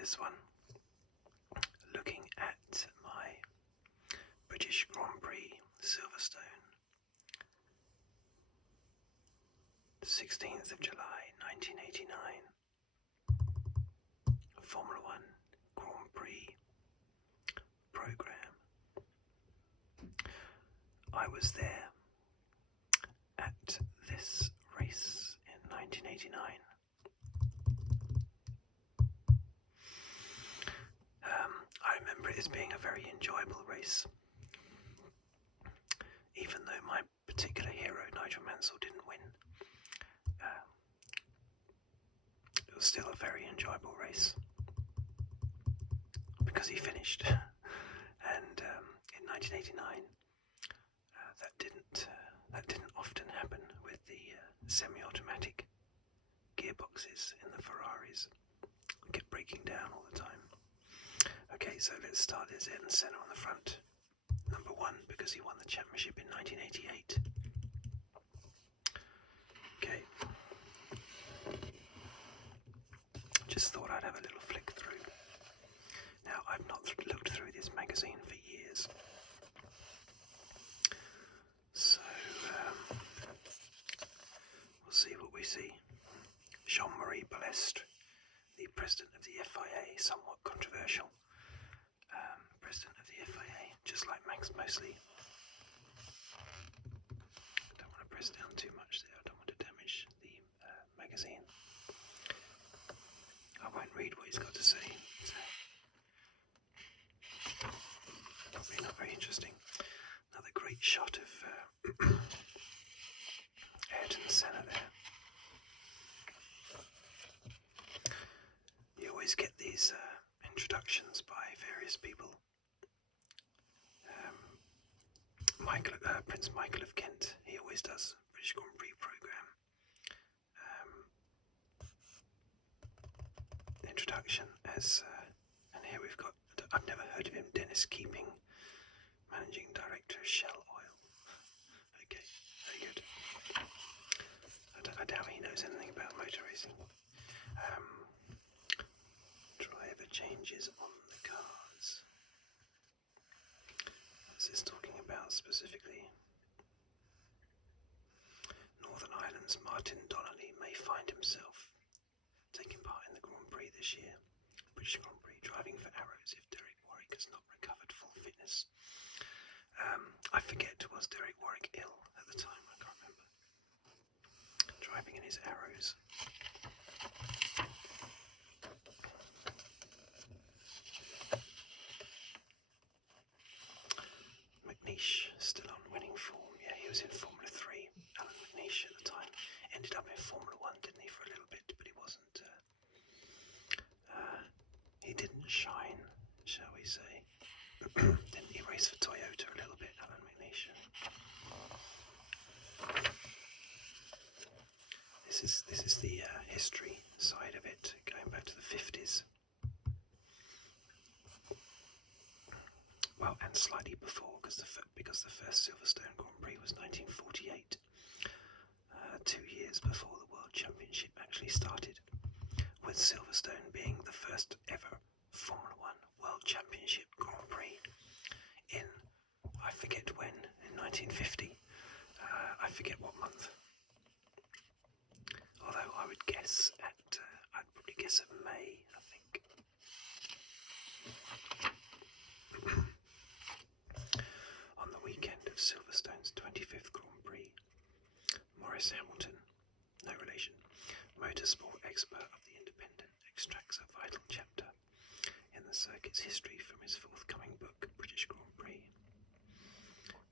this one, looking at my British Grand Prix Silverstone, 16th of July 1989, Formula One Grand Prix programme. I was there at this race in 1989. I remember it as being a very enjoyable race. Even though my particular hero, Nigel Mansell, didn't win, it was still a very enjoyable race because he finished. And in 1989, that didn't often happen with the semi-automatic gearboxes in the Ferraris. They kept breaking down all the time. Okay, so let's start. There's Senna on the front. Number 1, because he won the championship in 1988. Okay. Just thought I'd have a little flick through. Now, I've not looked through this magazine for years. So, we'll see what we see. Jean-Marie Balestre, the president of the FIA, somewhat controversial. President of the FIA, just like Max Mosley. I don't want to press down too much there, I don't want to damage the magazine. I won't read what he's got to say. Probably not very interesting. Another great shot of Ayrton Senna there. You always get these introductions by various people. Prince Michael of Kent, he always does British Grand Prix programme. Introduction as, and here we've got, I've never heard of him, Dennis Keeping, Managing Director of Shell Oil. Okay, very good. I doubt he knows anything about motor racing. Driver changes on the cars. What's this talking about specifically? Northern Ireland's Martin Donnelly may find himself taking part in the Grand Prix this year. British Grand Prix, driving for arrows if Derek Warwick has not recovered full fitness. I forget, was Derek Warwick ill at the time? I can't remember. Driving in his arrows. McNeish still on winning form. Yeah, he was in Formula 3. Alan McNeish at the time ended up in Formula 1, didn't he, for a little bit, but he wasn't. He didn't shine, shall we say? Didn't he race for Toyota a little bit, Alan McNeish? This is the history side of it, going back to the 50s. Well, and slightly before, because the first Silverstone Grand Prix was 1948, 2 years before the World Championship actually started, with Silverstone being the first ever Formula One World Championship Grand Prix in, I forget when, in 1950. I forget what month. Although I would guess I'd probably guess at May, I think. On the weekend of Silverstone's 25th Grand Prix, Maurice Hamilton, no relation, motorsport expert of the Independent, extracts a vital chapter in the circuit's history from his forthcoming book, British Grand Prix,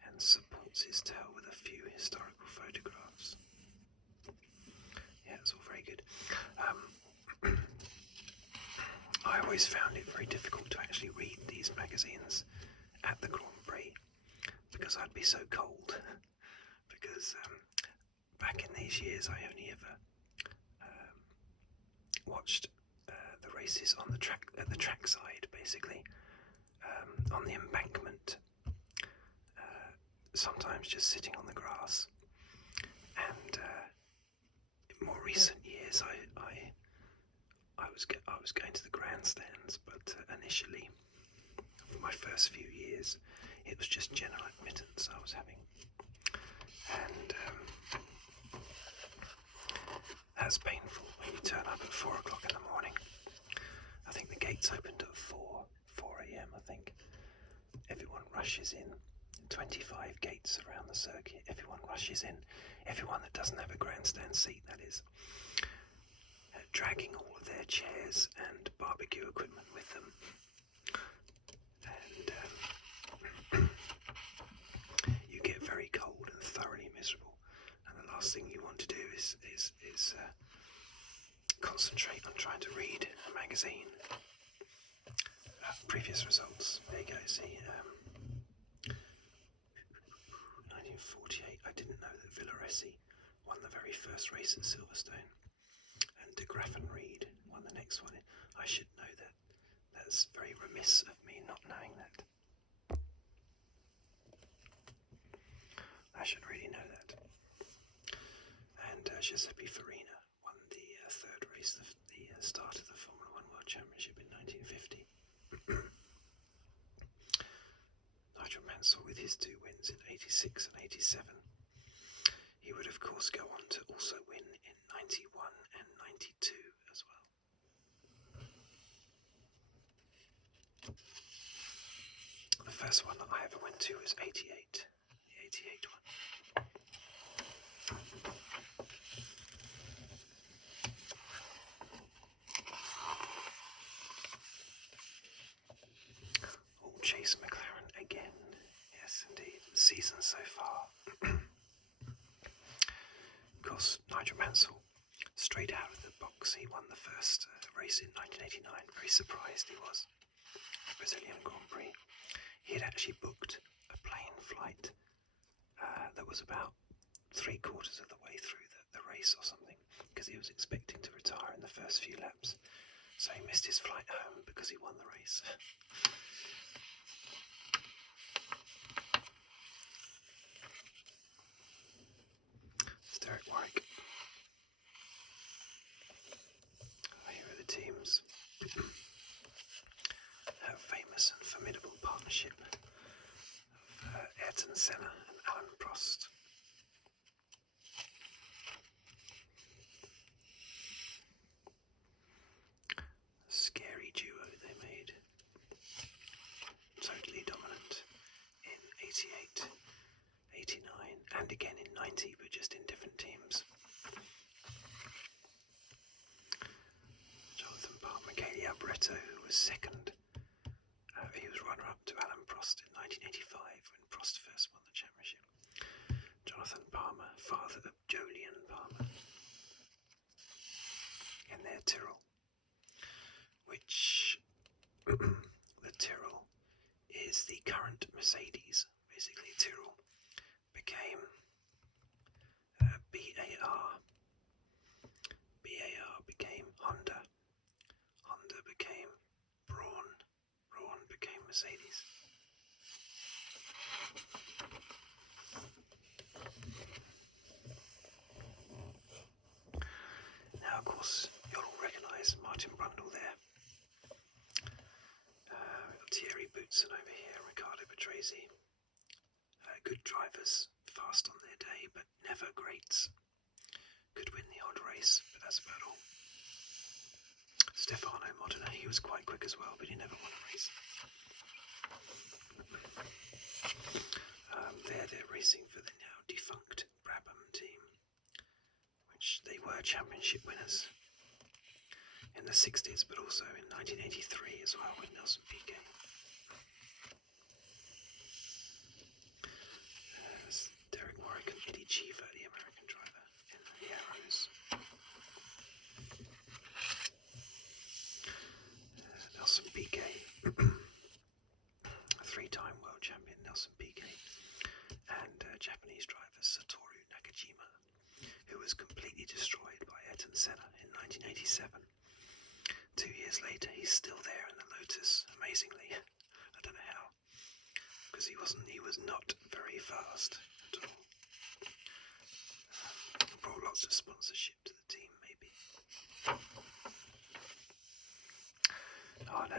and supports his tale with a few historical photographs. Yeah, it's all very good. I always found it very difficult to actually read these magazines at the Grand Prix because I'd be so cold. Because back in these years, I only ever watched the races on the track, at the trackside, basically, on the embankment. Sometimes just sitting on the grass, and in more recent years, I I was going to the grandstands, but initially, for my first few years, it was just general admittance I was having, and that's painful when you turn up at 4 o'clock in the morning. I think the gates opened at 4 a.m. I think. Everyone rushes in. 25 gates around the circuit. Everyone rushes in. Everyone that doesn't have a grandstand seat, that is. Dragging all of their chairs and barbecue equipment with them. And you get very cold and thoroughly miserable. And the last thing you want to do is concentrate on trying to read a magazine. Previous results. There you go. See, 1948. I didn't know that Villaresi won the very first race at Silverstone, and De Graaf and Reed won the next one. I should know that. That's very remiss of me not knowing that. I should really know that. And Giuseppe Farina won the third race, the start of the Formula One World Championship in 1950. Nigel Mansell with his 2 wins in 86 and 87. He would of course go on to also win in 91 and 92 as well. The first one that I ever went to was 88, the 88 one. Chase McLaren again. Yes, indeed. The season so far. Of course, Nigel Mansell, straight out of the box, he won the first race in 1989. Very surprised he was. Brazilian Grand Prix. He had actually booked a plane flight that was about 3/4 of the way through the race or something, because he was expecting to retire in the first few laps. So he missed his flight home because he won the race. Derek Warwick. Here are the teams. A famous and formidable partnership of Ayrton Senna and Alain Prost. A scary duo they made. Totally dominant in 88. 89 and again in 90, but just in different teams. Jonathan Palmer, Michele Albretto, who was second. He was runner-up to Alain Prost in 1985 when Prost first won the championship. Jonathan Palmer, father of Jolyon Palmer, in their Tyrrell, which the Tyrrell is the current Mercedes. Basically, Tyrrell became BAR. BAR became Honda. Honda became Braun. Braun became Mercedes. Now, of course, you'll all recognise Martin Brundle there. We've got Thierry Boutsen over here, Ricardo Patrese. Good drivers, fast on their day, but never greats. Could win the odd race, but that's about all. Stefano Modena, he was quite quick as well, but he never won a race. They're racing for the now defunct Brabham team, which they were championship winners in the 60s, but also in 1983 as well with Nelson Piquet. Derek Warwick and Eddie Cheever, the American driver, in the Arrows. Nelson Piquet, three-time world champion Nelson Piquet, and Japanese driver Satoru Nakajima, who was completely destroyed by Ayrton Senna in 1987. 2 years later, he's still there in the Lotus, amazingly. I don't know how, because he was not very fast at all. Brought lots of sponsorship to the team, maybe.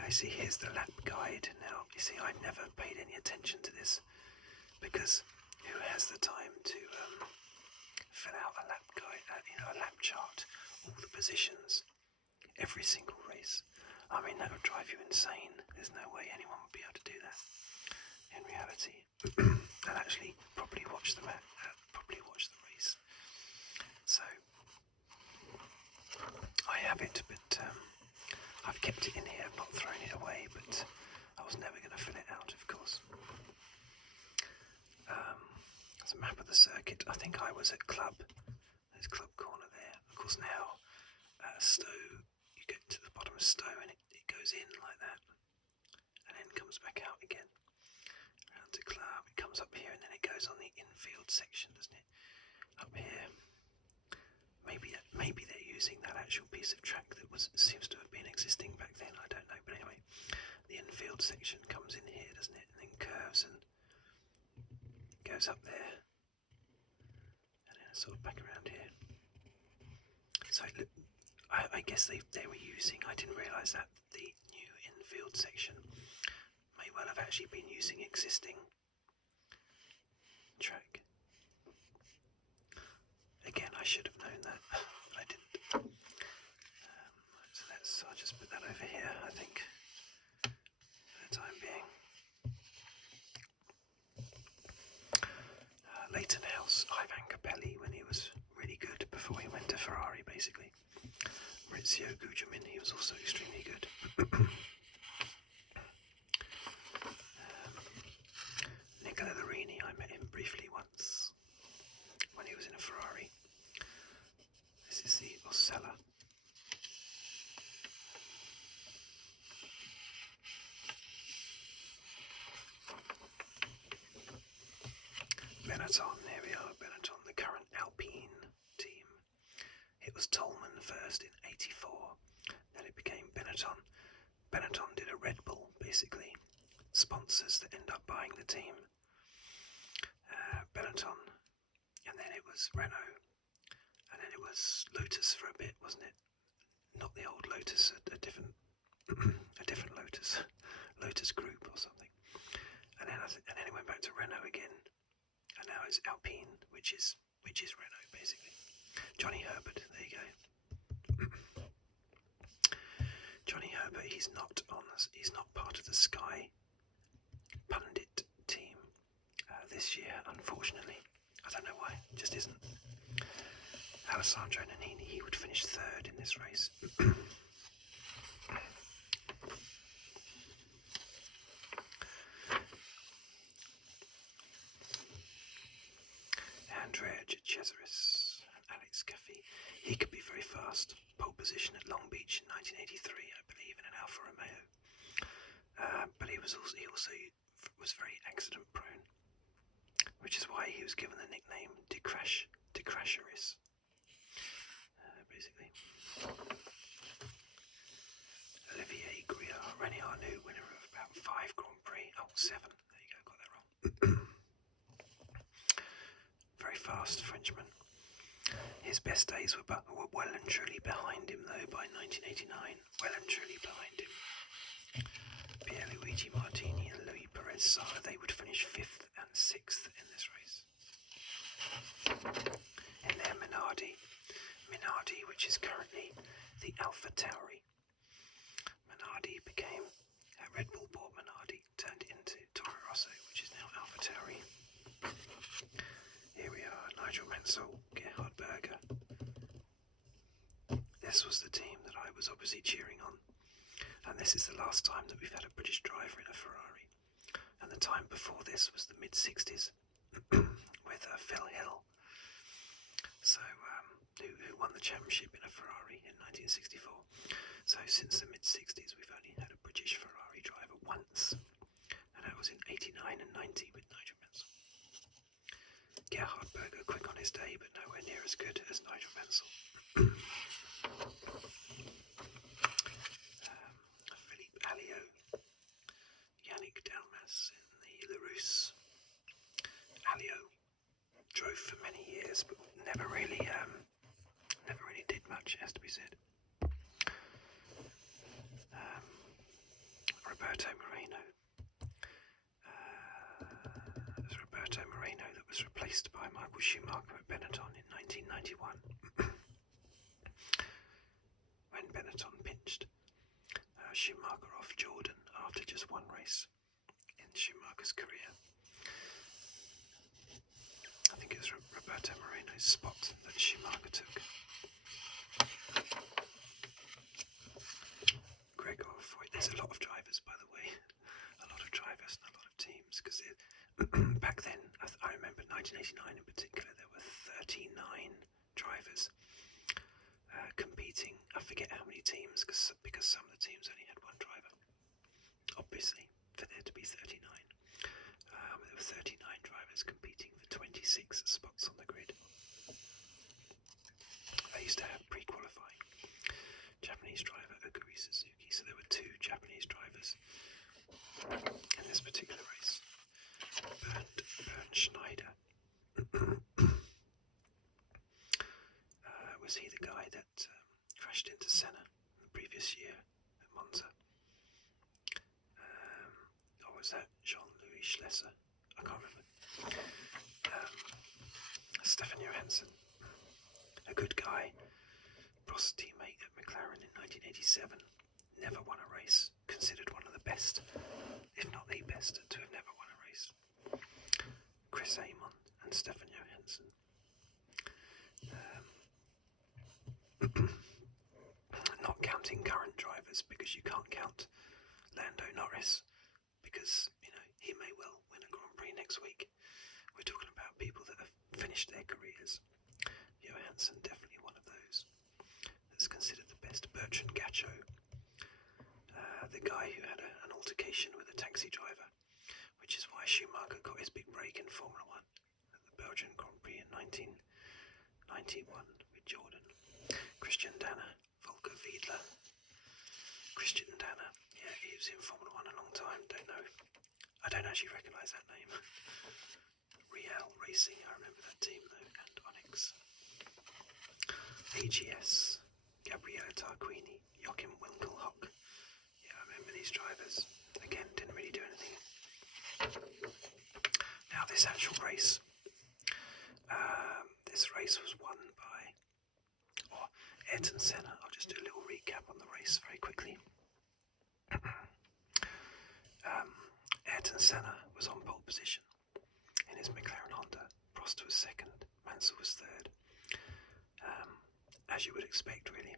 I see here's the lap guide. Now, you see, I never paid any attention to this because who has the time to fill out a lap guide, a lap chart, all the positions, every single race? I mean, that would drive you insane. There's no way anyone would be able to do that in reality. And actually, probably watch the race. So I have it, but I've kept it in here. I've not thrown it away, but I was never going to fill it out, of course. There's a map of the circuit. I think I was at Club. There's Club Corner there. Of course, now Stowe, you get to the bottom of Stowe and it goes in like that, and then comes back out again. Round to Club, it comes up here, and then it goes on the infield section, doesn't it? Up here. Maybe they're using that actual piece of track that seems to have been existing back then. I don't know, but anyway, the infield section comes in here, doesn't it? And then curves and goes up there, and then sort of back around here. So I guess they were using. I didn't realise that the new infield section may well have actually been using existing track. Again, I should have known that, but I didn't. So I'll just put that over here, I think, for the time being. Leighton House, Ivan Capelli, when he was really good before he went to Ferrari, basically. Maurizio Gugelmin, he was also extremely good. Nicola Larini, I met him briefly once when he was in a Ferrari. This is the Osella. Benetton, there we are, Benetton, the current Alpine team. It was Tolman first in '84, then it became Benetton. Benetton did a Red Bull, basically, sponsors that end up buying the team. Benetton, and then it was Renault, and then it was Lotus for a bit, wasn't it? Not the old Lotus, a different Lotus, Lotus Group or something. And then it went back to Renault again. And now it's Alpine, which is Renault, basically. Johnny Herbert, there you go. Johnny Herbert, he's not part of the Sky Pundit team this year, unfortunately. I don't know why, just isn't. Alessandro Nannini, he would finish third in this race. Andrea Cesaris and Alex Caffey. He could be very fast. Pole position at Long Beach in 1983, I believe, in an Alfa Romeo. But he also was very accident prone, which is why he was given the nickname De Crasheris, basically. Olivier Grouillard, René Arnoux, winner of about 5 Grand Prix. Oh, 7. There you go, got that wrong. Very fast Frenchman. His best days were well and truly behind him, though, by 1989. Well and truly behind him. Pierluigi Martini and Louis Perez Sala, they would finish 5th and 6th in this race. And then Minardi, which is currently the Alpha Tauri. Minardi became Red Bull bought Minardi, turned it into Toro Rosso, which is now Alpha Tauri. Here we are, Nigel Mansell, Gerhard Berger. This was the team that I was obviously cheering on. And this is the last time that we've had a British driver in a Ferrari. And the time before this was the mid-60s with Phil Hill. So, who won the championship in a Ferrari in 1964. So since the mid-60s we've only had a British Ferrari driver once. And that was in 89 and 90 with Nigel Mansell. Gerhard Berger, quick on his day, but nowhere near as good as Nigel Mansell. Philippe Alliot, Yannick Dalmas in the Larousse. Alliot drove for many years, but never really did much, has to be said. Roberto Moreno. It was Roberto Moreno that was replaced by Michael Schumacher at Benetton in 1991. When Benetton pinched Schumacher off Jordan after just one race in Schumacher's career. I think it was Roberto Moreno's spot that Schumacher took. Gregor Foyt. There's a lot of drivers, by the way. A lot of drivers and a lot of teams. Because back then, I remember 1989 in particular, there were 39 drivers competing. I forget how many teams, because some of the teams only had one driver. Obviously, for there to be 39. There were 39 drivers competing for 26 spots on the grid. They used to have pre-qualifying. Japanese driver Oguri Suzuki, so there were 2 Japanese drivers in this particular race. Bernd Schneider was he the guy that crashed into Senna the previous year at Monza? Or was that Jean-Louis Schlesser? I can't remember. Stefan Johansson, a good guy, Prost teammate at McLaren in 1987, never won a race, considered one of the best, if not the best, to have never won a race. Chris Amon and Stefan Johansson. Not counting current drivers, because you can't count Lando Norris, because he may well win a Grand Prix next week. We're talking about people that have finished their careers. Johansson, definitely one of those that's considered the best. Bertrand Gaccio, the guy who had an altercation with a taxi driver, which is why Schumacher got his big break in Formula 1 at the Belgian Grand Prix in 1991 with Jordan. Christian Danner, Volker Fiedler. Christian Danner, yeah, he was in Formula 1 a long time, I don't actually recognise that name. Real Racing, I remember that team though, and Onyx. AGS, Gabriele Tarquini, Joachim Winkelhock. Yeah, I remember these drivers. Again, didn't really do anything. Now this actual race, was won by Ayrton Senna. I'll just do a little recap on the race very quickly. Ayrton Senna was on pole position in his McLaren Honda. Prost was second, Mansell was third, as you would expect really.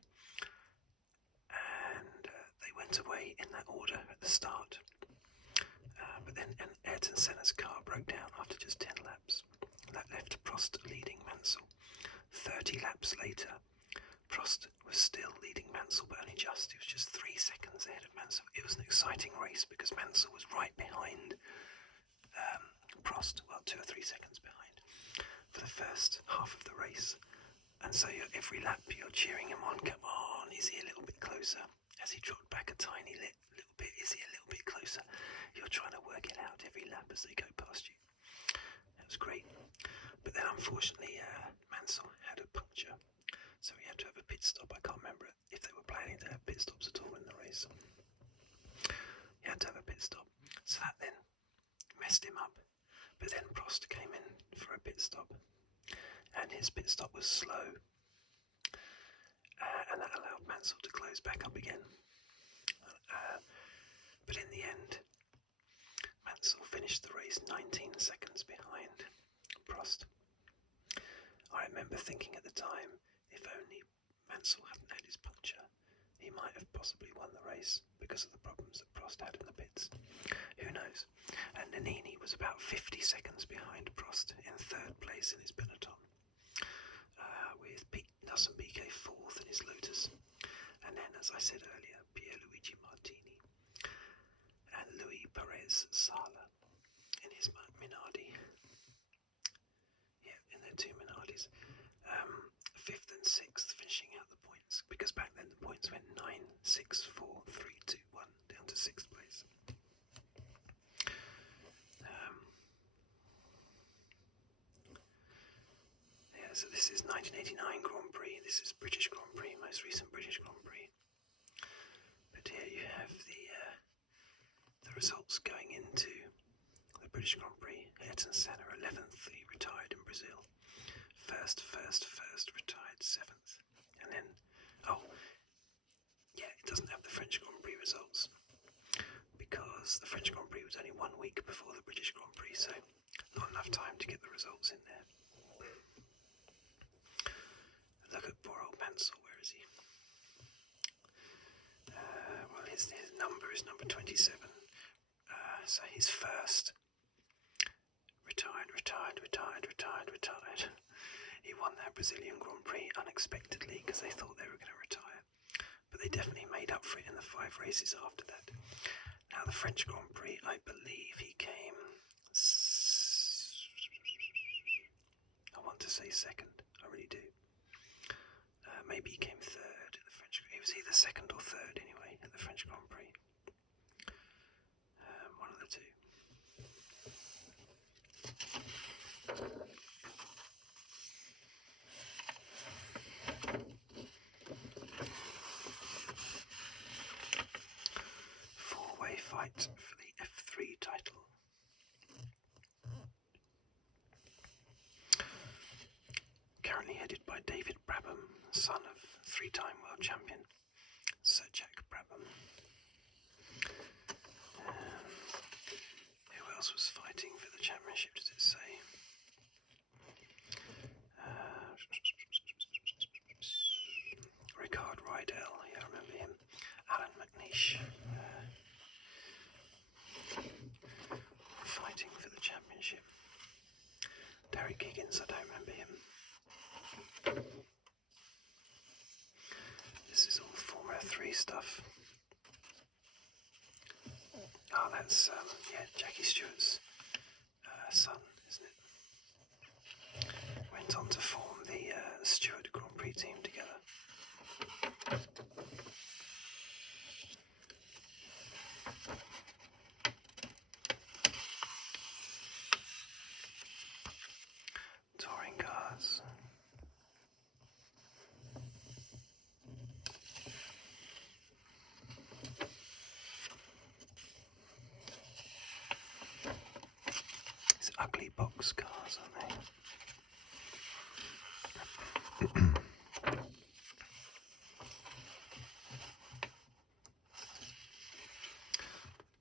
And they went away in that order at the start. But then Ayrton Senna's car broke down after just 10 laps. That left Prost leading Mansell. 30 laps later, Prost was still leading Mansell, but only just. He was just 3 seconds ahead of Mansell. It was an exciting race because Mansell was right behind Prost, well, 2 or 3 seconds behind, for the first half of the race. And so every lap you're cheering him on, come on, is he a little bit closer? Has he dropped back a tiny little bit? Is he a little bit closer? You're trying to work it out every lap as they go past you. It was great. But then unfortunately, Mansell had a puncture, so he had to have a pit stop. I can't remember if they were planning to have pit stops at all in the race. He had to have a pit stop, so that then messed him up. But then Prost came in for a pit stop, and his pit stop was slow, and that allowed Mansell to close back up again. But in the end, Mansell finished the race 19 seconds behind Prost. I remember thinking at the time, if only Mansell hadn't had his puncture, he might have possibly won the race because of the problems that Prost had in the pits. Who knows? And Nannini was about 50 seconds behind Prost in third place in his Benetton, with Nelson Piquet fourth in his Lotus. And then, as I said earlier, Pierluigi Martini and Louis Perez Sala in his Minardi. Yeah, in their 2 Minardis. 5th and 6th, finishing out the points, because back then the points went 9, 6, 4, 3, 2, 1, down to 6th place. So this is 1989 Grand Prix. This is British Grand Prix, most recent British Grand Prix. But here you have the results going into the British Grand Prix. Ayrton Senna 11th, he retired in Brazil. First, retired 7th. And then, it doesn't have the French Grand Prix results because the French Grand Prix was only 1 week before the British Grand Prix, so not enough time to get the results in there. Look at poor old Mansell, where is he? His number is number 27, so he's first. Retired. He won that Brazilian Grand Prix unexpectedly because they thought they were going to retire, but they definitely made up for it in the 5 races after that. Now the French Grand Prix, I believe he came, I want to say second, I really do. Maybe he came third at the French. He was either second or third anyway at the French Grand Prix. One of the two. Four-way fight for the F3 title. Currently headed by David Brabham, son of 3-time world champion Sir Jack Brabham. Who else was fighting for the championship, does it say? Ricard Rydell, I remember him. Alan McNeish. Fighting for the championship. Derek Higgins, I don't remember him. This is all Formula 3 stuff. Oh, that's Jackie Stewart's son, isn't it? Went on to form the Stewart Grand Prix team together. Touring cars. These ugly box cars, aren't they?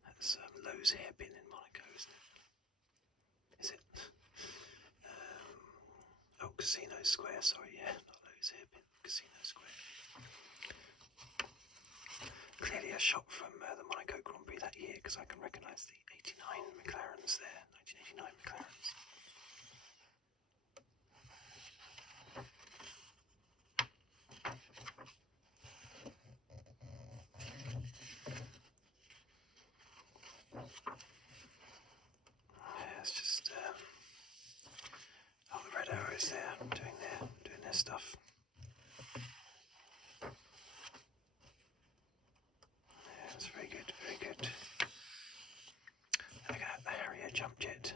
That's Lowe's hairpin in Monaco, isn't it? Is it? Casino Square, sorry, yeah, not Lowe's hairpin, Casino Square. Clearly a shot from the Monaco Grand Prix that year, because I can recognise the 89 McLarens there, 1989 McLarens. Yeah, it's just the red arrows there doing their stuff. Yeah, it's very good, very good. Look at the Harrier jump jet.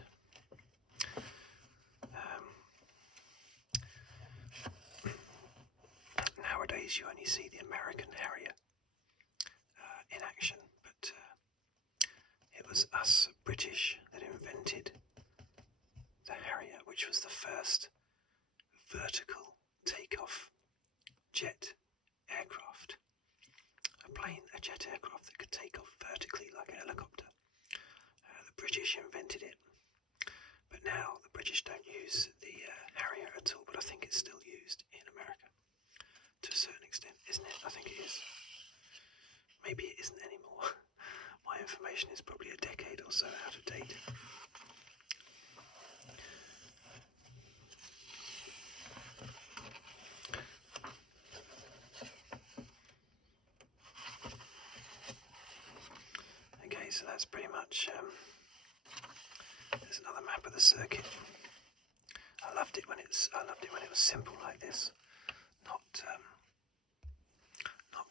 Nowadays you only see the American Harrier in action, but it was us British that invented the Harrier, which was the first vertical takeoff jet aircraft. A jet aircraft that could take off vertically like a helicopter. The British invented it, but now the British don't use the Harrier at all, but I think it's still used in America to a certain extent, isn't it? I think it is. Maybe it isn't anymore. My information is probably a decade or so out of date. Okay, so that's pretty much. There's another map of the circuit. I loved it when it was simple like this, not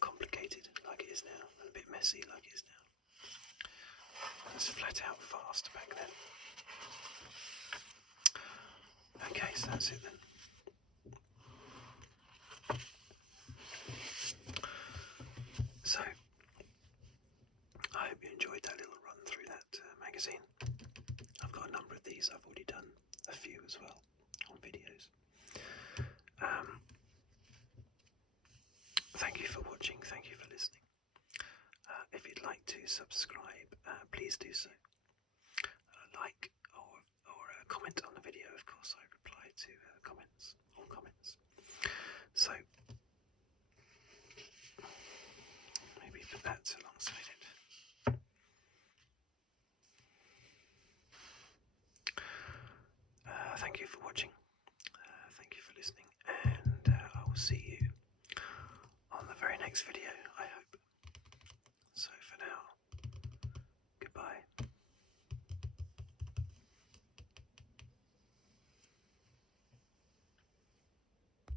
complicated like it is now, and a bit messy like it is now. It was flat out fast back then. Okay, so that's it then. So I hope you enjoyed that little run through magazine. I've got a number of these. I've already done a few as well on videos. Thank you for watching. Thank you for listening. If you'd like to subscribe, please do so. Like or comment on the video. Of course, I reply to comments, all comments. So maybe put that alongside